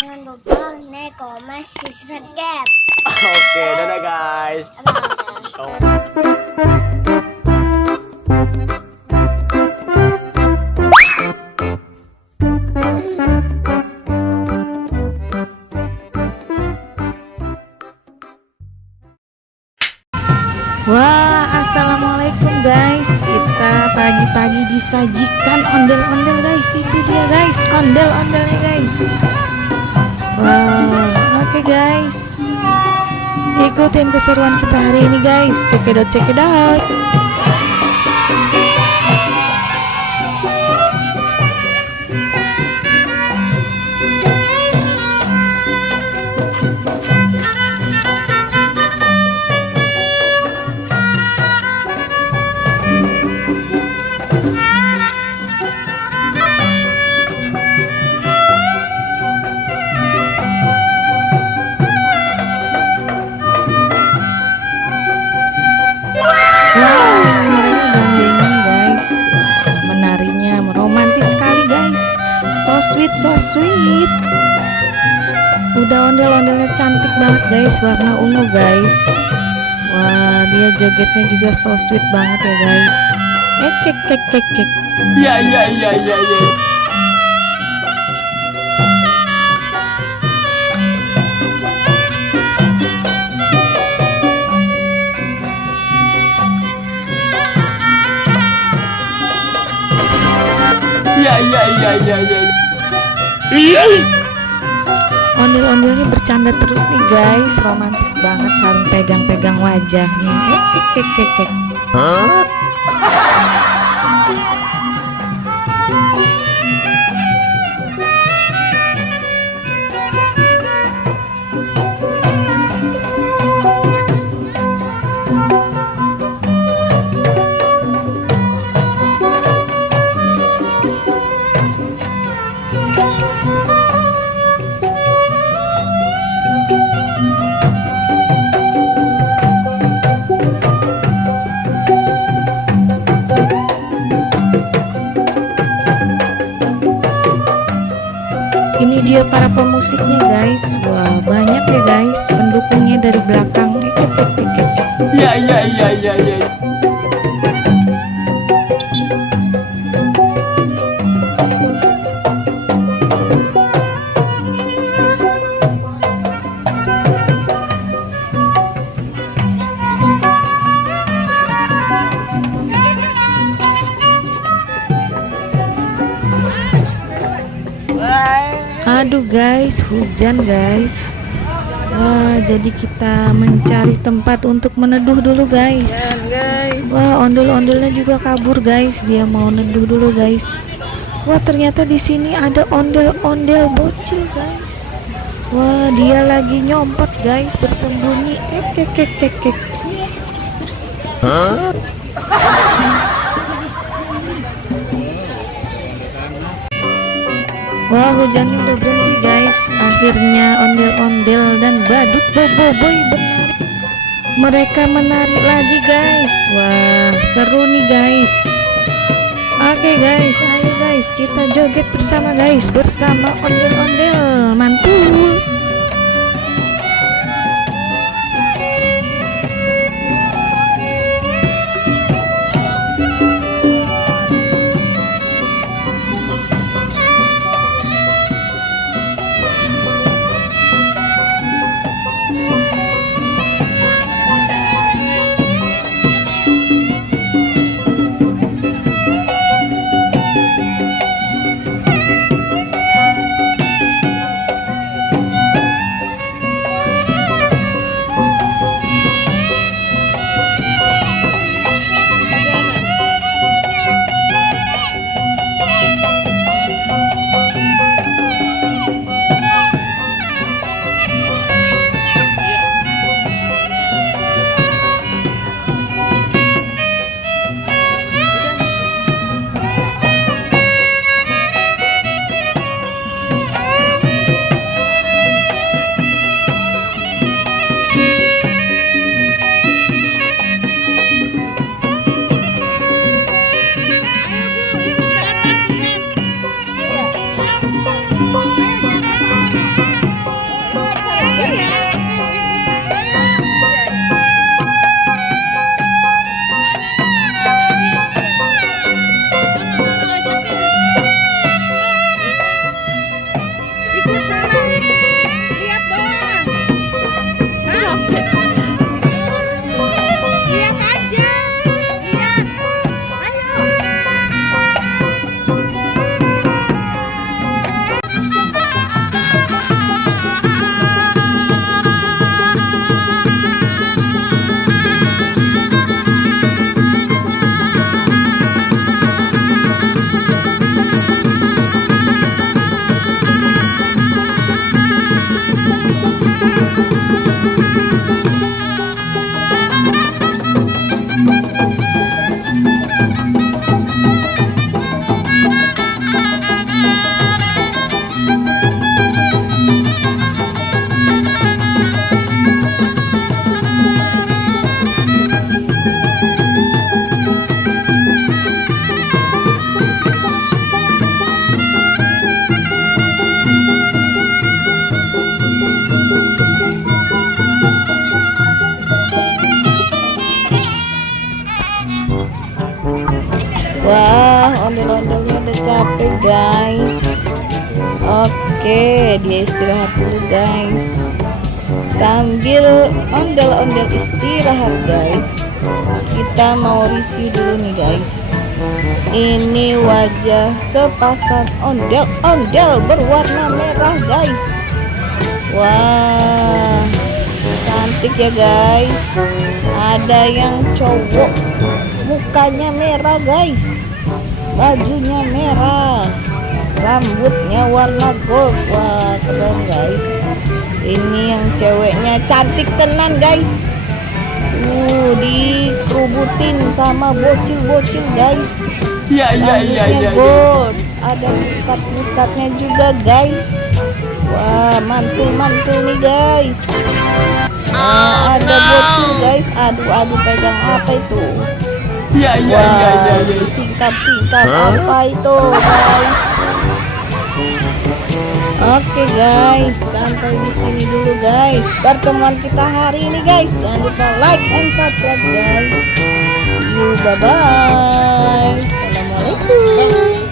Jangan lupa like, comment, subscribe. Oke, dadah guys. Bye. Wah, assalamualaikum guys. Kita pagi-pagi disajikan ondel-ondel guys. Itu dia guys, ondel-ondelnya guys. Wah, oke guys. Ikutin keseruan kita hari ini guys. Check it out, check it out. Mereka gandengan guys. Menarinya romantis sekali guys. So sweet, so sweet. Udah ondel-ondelnya cantik banget guys, warna ungu guys. Wah, dia jogetnya juga so sweet banget ya guys. Kek kek kek kek. Ya. Ondel-ondelnya bercanda terus nih guys, romantis banget saling pegang-pegang wajahnya. Kek kek kek kek. Ini dia para pemusiknya guys. Wah, banyak ya guys pendukungnya dari belakang. Ya. Aduh guys, hujan guys. Wah, jadi kita mencari tempat untuk meneduh dulu guys. Wah, ondel-ondelnya juga kabur guys. Dia mau neduh dulu guys. Wah, ternyata di sini ada ondel-ondel bocil guys. Wah, dia lagi nyompot guys, bersembunyi. Kek. Wah, hujannya udah berhenti guys. Akhirnya ondel-ondel dan badut boboiboy menari. Mereka menari lagi guys. Wah, seru nih guys. Oke guys, ayo guys kita joget bersama guys, bersama ondel-ondel. Mantul. guys. Oke, dia istirahat dulu guys. Sambil ondel-ondel istirahat guys, kita mau review dulu nih guys. Ini wajah sepasang ondel-ondel berwarna merah guys. Wah, cantik ya guys. Ada yang cowok, mukanya merah guys, bajunya merah, rambutnya warna gold. Wah, keren guys. Ini yang ceweknya cantik tenan guys. Dikerubutin sama bocil-bocil guys. Rambutnya gold, ada bukat-bukatnya juga guys. Wah, mantul-mantul nih guys. Ada bocil guys. Aduh, pegang apa itu? Singkap-singkap apa itu guys? Oke guys, sampai di sini dulu guys pertemuan kita hari ini guys. Jangan lupa like and subscribe guys. See you, bye bye. Assalamualaikum.